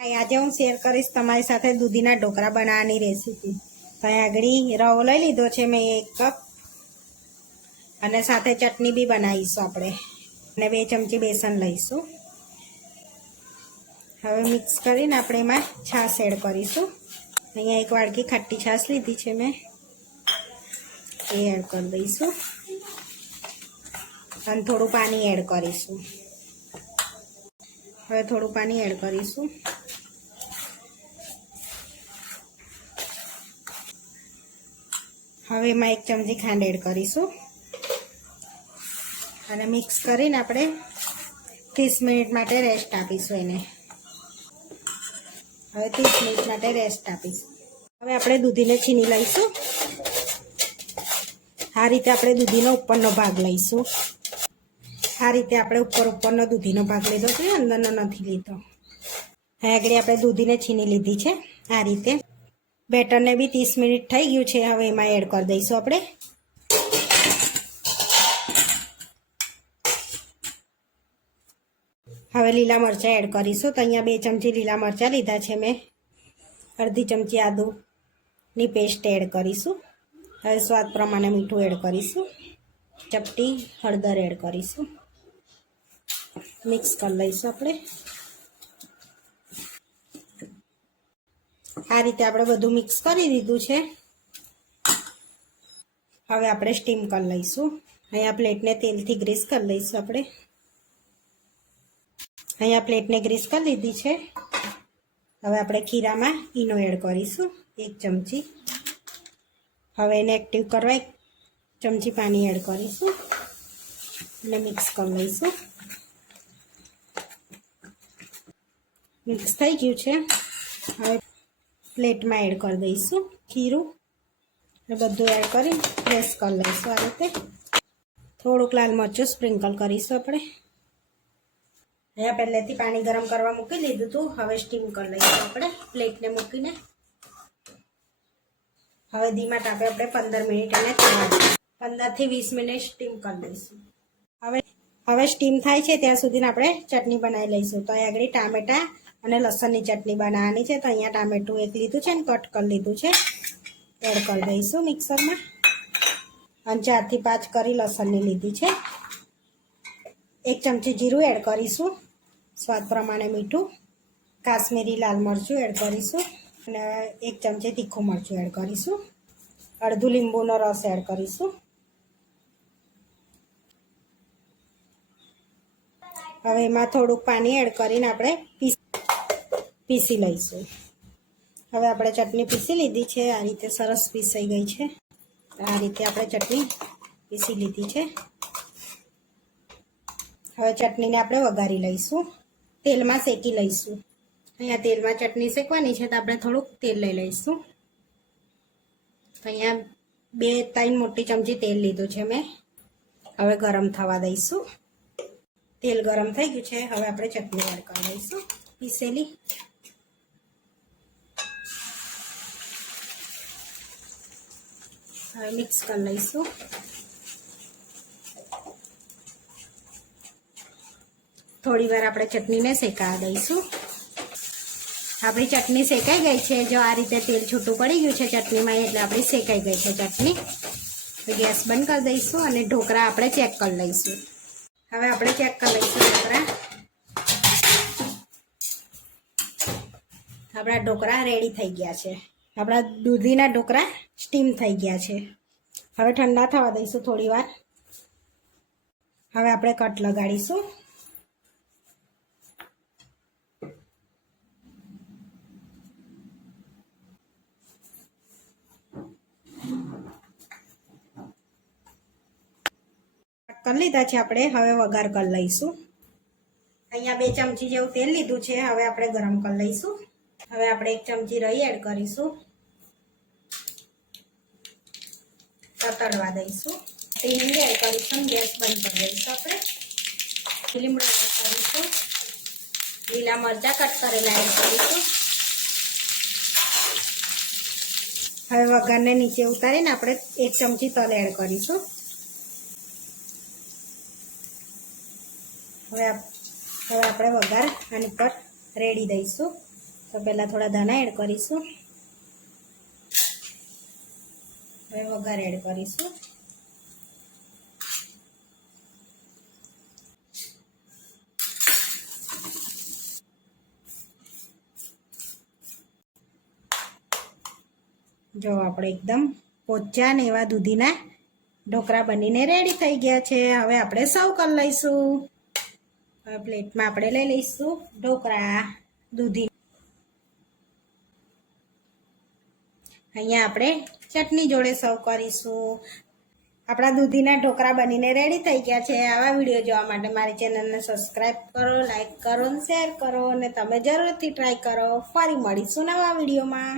આજે હું શેર કરીશ તમારી સાથે દૂધીના ઢોકળા બનાવવાની રેસીપી તો અહીં આગળ રવો લઈ લીધો છે મેં એક કપ અને સાથે ચટણી બી બનાવીશું આપણે. અને બે ચમચી બેસન લઈશું. હવે મિક્સ કરીને આપણે એમાં છાશ એડ કરીશું. અહીંયા એક વાડકી ખટ્ટી છાશ લીધી છે મેં. એ એડ કરી દઈશું. અને થોડું પાણી એડ કરીશું. હવે થોડું પાણી એડ કરીશું. હવે એમાં એક ચમચી ખાંડ એડ કરીશું. અને મિક્સ કરીને આપણે ત્રીસ મિનિટ માટે રેસ્ટ આપીશું એને. હવે ત્રીસ મિનિટ માટે રેસ્ટ આપીશું. હવે આપણે દૂધીને છીની લઈશું. આ રીતે આપણે દૂધીનો ઉપરનો ભાગ લઈશું. આ રીતે આપણે ઉપર ઉપરનો દૂધીનો ભાગ લીધો છે, અંદરનો નથી લીધો. આગળ આપણે દૂધીને છીની લીધી છે, આ રીતે. બેટરને બી ત્રીસ મિનિટ થઈ ગયું છે, હવે એમાં એડ કરી દઈશું આપણે. હવે લીલા મરચાં એડ કરીશું. તો અહીંયા બે ચમચી લીલા મરચાં લીધા છે મેં. અડધી ચમચી આદુની પેસ્ટ એડ કરીશું. હવે સ્વાદ પ્રમાણે મીઠું એડ કરીશું. ચપટી હળદર એડ કરીશું. મિક્સ કરી લઈશું આપણે. આ રીતે આપણે બધું મિક્સ કરી દીધું છે. હવે આપણે સ્ટીમ કરી લઈશું. અહીંયા પ્લેટને તેલથી ગ્રીસ કરી લઈશું આપણે. અહીંયા પ્લેટને ગ્રીસ કરી લીધી છે. હવે આપણે ખીરામાં ઈનો એડ કરીશું, એક ચમચી. હવે એને એક્ટિવ કરવા એક ચમચી પાણી એડ કરીશું. અને મિક્સ કરી લઈશું. મિક્સ થઈ ગયું છે. હવે પ્લેટમાં એડ કરી દઈશું, ખીરું. બધું એડ કરી પ્રેસ કરી લઈશું આ રીતે. થોડુંક લાલ મરચું સ્પ્રિંકલ કરીશું આપણે. અહીંયા પહેલેથી પાણી ગરમ કરવા મૂકી દીધું હતું હવે સ્ટીમ કરી લઈશું આપણે પ્લેટને મૂકીને. હવે ધીમા તાપે આપણે પંદર મિનિટ એને પંદરથી વીસ મિનિટ સ્ટીમ કરી લઈશું હવે હવે સ્ટીમ થાય છે ત્યાં સુધી આપણે ચટણી બનાવી લઈશું. તો અહીં આગળ ટામેટા અને લસણની ચટણી બનાવવાની છે. તો અહીંયા ટામેટું એક લીધું છે ને કટ કરી લીધું છે. એડ કરી દઈશું મિક્સરમાં. અને ચારથી પાંચ કરી લસણની લીધી છે. એક ચમચી જીરું એડ કરીશું. સ્વાદ પ્રમાણે મીઠું. કાશ્મીરી લાલ મરચું એડ કરીશું. અને એક ચમચી તીખું મરચું એડ કરીશું. અડધું લીંબુનો રસ એડ કરીશું. હવે એમાં થોડુંક પાણી એડ કરીને આપણે પીસ પીસી લઈશું. હવે આપણે ચટણી પીસી લીધી છે. આ રીતે સરસ પીસાઈ ગઈ છે. આ રીતે આપણે ચટણી પીસી લીધી છે. હવે ચટણીને આપણે વઘારી લઈશું. તેલમાં શેકી લઈશું. અહીંયા તેલમાં ચટણી શેકવાની છે તો આપણે થોડુંક તેલ લઈ લઈશું. અહીંયા બે ત્રણ મોટી ચમચી તેલ લીધું છે મેં. હવે ગરમ થવા દઈશું. તેલ ગરમ થઈ ગયું છે. હવે આપણે ચટણી એડ કરી દઈશું પીસેલી. હવે મિક્સ કરી લઈશું. થોડી વાર આપણે ચટણીને શેકાવા દઈશું. આપણી ચટણી શેકાઈ ગઈ છે. જો આ રીતે તેલ છૂટું પડી ગયું છે ચટણીમાં, એટલે આપણી શેકાઈ ગઈ છે ચટણી. ગેસ બંધ કરી દઈશું અને ઢોકળા આપણે ચેક કરી લઈશું. હવે આપણે ચેક કરી લઈશું ઢોકળા. આપણા ઢોકળા રેડી થઈ ગયા છે. આપણા દૂધીના ઢોકળા સ્ટીમ થઈ ગયા છે. હવે ઠંડા થવા દઈશું થોડી વાર. હવે આપણે કટ લગાડીશું. કરી લીધા છે આપણે. હવે વઘાર કરી લઈશું. અહીંયા બે ચમચી જેવું તેલ લીધું છે. હવે આપણે ગરમ કરી લઈશું. હવે આપણે એક ચમચી રહી એડ કરીશું. તતડવા દઈશું. હિંગ એડ કરીશું, ગેસ બંધ કરી દઈશું આપણે. લીમડા એડ કરીશું. લીલા મરચાં કટ કરેલા એડ કરીશું. હવે વઘારને નીચે ઉતારીને આપણે એક ચમચી તલ એડ કરીશું. હવે હવે આપણે વઘાર આની પર રેડી દઈશું. તો પહેલાં થોડા ધાણા એડ કરીશું. હવે વઘાર એડ કરીશું. જો આપણે એકદમ પોચા ને એવા દૂધીના ઢોકળા બનીને રેડી થઈ ગયા છે. હવે આપણે સર્વ કરી લઈશું. હવે પ્લેટમાં આપણે લઈ લઈશું ઢોકળા દૂધી અહીંયા આપણે ચટણી જોડે સર્વ કરીશું. આપણા દૂધીના ઢોકળા બનીને રેડી થઈ ગયા છે. આવા વીડિયો જોવા માટે મારી ચેનલને સબસ્ક્રાઈબ કરો લાઈક કરો અને શેર કરો અને તમે જરૂરથી ટ્રાય કરો. ફરી મળીશું નવા વિડીયોમાં.